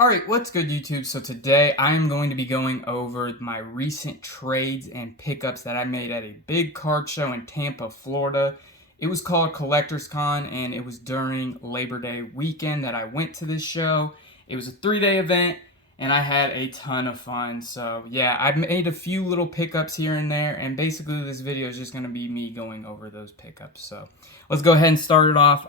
Alright, what's good YouTube? So today I am going to be going over my recent trades and pickups that I made at a big card show in Tampa, Florida. It was called Collectors Con and it was during Labor Day weekend that I went to this show. It was a 3-day event and I had a ton of fun. So yeah, I've made a few little pickups here and there, and basically this video is just going to be me going over those pickups. So let's go ahead and start it off.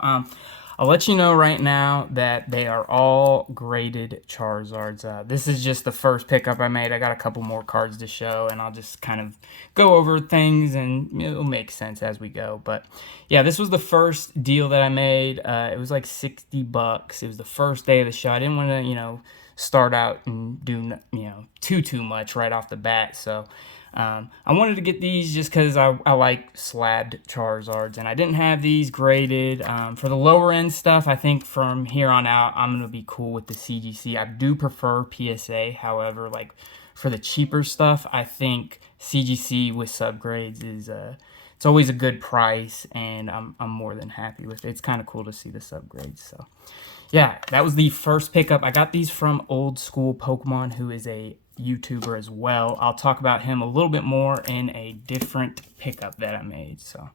I'll let you know right now that they are all graded Charizards. This is just the first pickup I made. I got a couple more cards to show, and I'll just kind of go over things, and it'll make sense as we go. But yeah, this was the first deal that I made. It was like $60. It was the first day of the show. I didn't want to, start out and do, too much right off the bat. So I wanted to get these just because I like slabbed Charizards, and I didn't have these graded. For the lower end stuff, I think from here on out, I'm going to be cool with the CGC. I do prefer PSA, however, like for the cheaper stuff, I think CGC with subgrades is it's always a good price, and I'm more than happy with it. It's kind of cool to see the subgrades. So yeah, that was the first pickup. I got these from Old Skool Pokemon, who is a YouTuber as well. I'll talk about him a little bit more in a different pickup that I made. So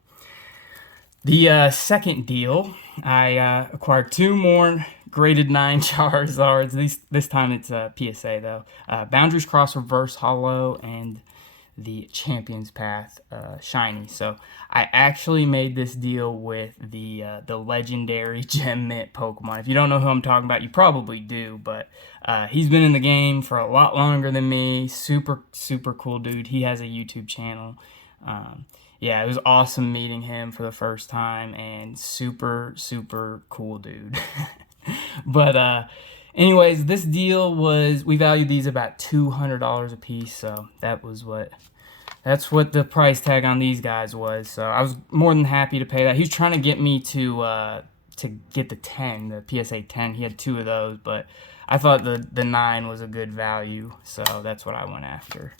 the second deal, I acquired two more graded 9 Charizards. This time it's PSA though. Boundaries Cross Reverse Hollow and the Champion's Path Shiny. So I actually made this deal with the legendary Gem Mint Pokemon. If you don't know who I'm talking about, you probably do, but he's been in the game for a lot longer than me. Super cool dude. He has a YouTube channel. Yeah, it was awesome meeting him for the first time, and super cool dude. But anyways, this deal was, we valued these about $200 a piece, so that's what the price tag on these guys was. So I was more than happy to pay that. He was trying to get me to get the 10, the PSA 10. He had two of those, but I thought the 9 was a good value, so that's what I went after.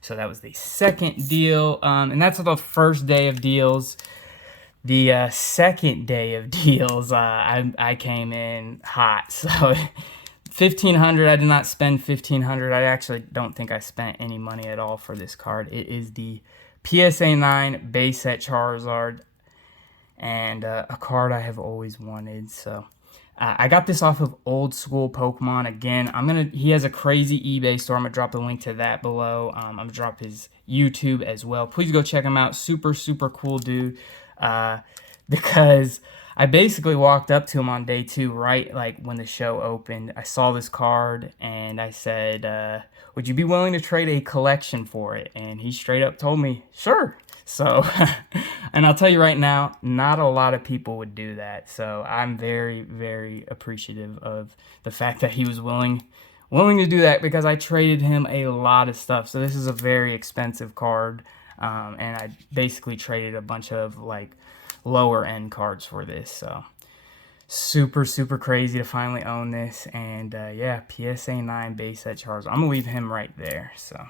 So that was the second deal, and that's the first day of deals. The second day of deals, I came in hot, so $1,500. I did not spend $1,500. I actually don't think I spent any money at all for this card. It is the PSA 9 base set Charizard, and a card I have always wanted. So I got this off of Old Skool Pokemon. Again, he has a crazy eBay store. I'm gonna drop the link to that below. I'm gonna drop his YouTube as well. Please go check him out. Super cool dude. Because I basically walked up to him on day 2, right like when the show opened. I saw this card and I said, would you be willing to trade a collection for it? And he straight up told me, sure. So, and I'll tell you right now, not a lot of people would do that. So I'm very appreciative of the fact that he was willing to do that, because I traded him a lot of stuff. So this is a very expensive card. And I basically traded a bunch of like lower end cards for this. So super crazy to finally own this. And yeah, PSA 9 base set Charizard. I'm gonna leave him right there. So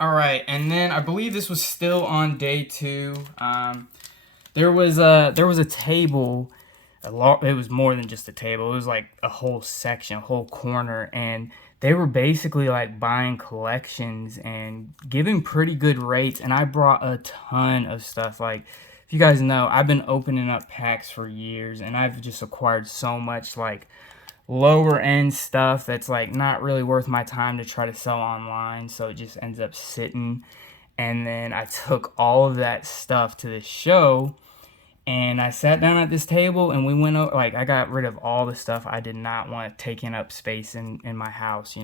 all right, and then I believe this was still on day 2. There was a table. It was more than just a table. It was like a whole section, a whole corner, and they were basically like buying collections and giving pretty good rates. And I brought a ton of stuff. Like, if you guys know, I've been opening up packs for years, and I've just acquired so much like lower end stuff that's like not really worth my time to try to sell online. So it just ends up sitting. And then I took all of that stuff to the show, and I sat down at this table, and we went over, like, I got rid of all the stuff I did not want taking up space in my house,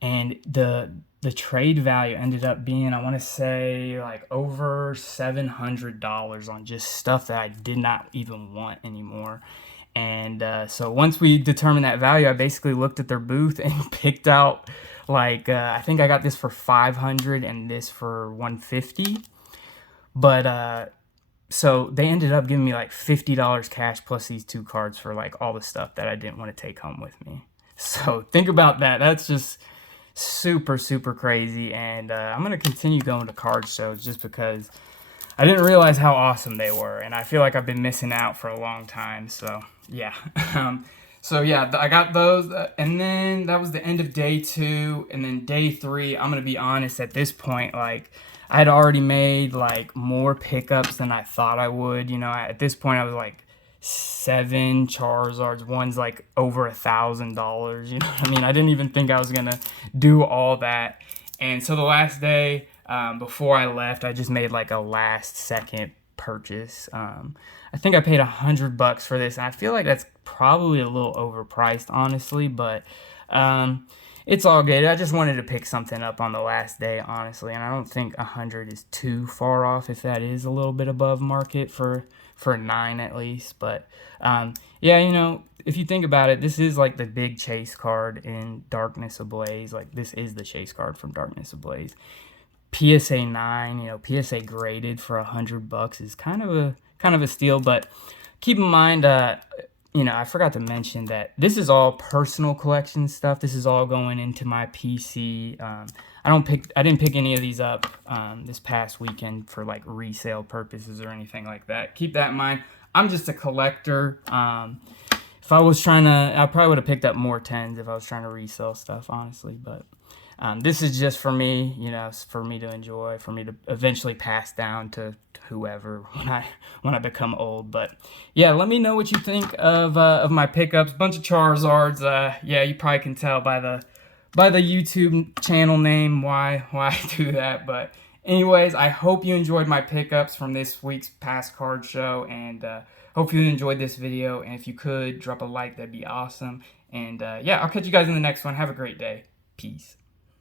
And the trade value ended up being, I want to say, like over $700 on just stuff that I did not even want anymore. And so once we determined that value, I basically looked at their booth and picked out, like, I think I got this for $500 and this for $150. But so they ended up giving me like $50 cash plus these 2 cards for like all the stuff that I didn't want to take home with me. So think about that. That's just super crazy. And I'm going to continue going to card shows just because I didn't realize how awesome they were. And I feel like I've been missing out for a long time. So yeah. So yeah, I got those, and then that was the end of day 2, and then day 3. I'm gonna be honest. At this point, like I had already made like more pickups than I thought I would. You know, at this point, I was like 7 Charizards. One's like over $1,000. You know what I mean? I didn't even think I was gonna do all that. And so the last day, before I left, I just made like a last second purchase. I think I paid $100 for this, and I feel like that's probably a little overpriced, honestly, but it's all good. I just wanted to pick something up on the last day, honestly, and I don't think 100 is too far off, if that is a little bit above market for 9 at least. But yeah, you know, if you think about it, this is like the big chase card in Darkness Ablaze. Like, this is the chase card from Darkness Ablaze. PSA 9, you know, PSA graded for $100 is kind of a steal. But keep in mind, you know, I forgot to mention that this is all personal collection stuff. This is all going into my PC. I didn't pick any of these up this past weekend for like resale purposes or anything like that. Keep that in mind. I'm just a collector. If I was trying to, I probably would have picked up more 10s if I was trying to resell stuff, honestly. But this is just for me, you know, for me to enjoy, for me to eventually pass down to whoever when I become old. But yeah, let me know what you think of my pickups. Bunch of Charizards. Yeah, you probably can tell by the YouTube channel name why I do that. But anyways, I hope you enjoyed my pickups from this week's past card show, and hope you enjoyed this video. And if you could drop a like, that'd be awesome. And yeah, I'll catch you guys in the next one. Have a great day. Peace.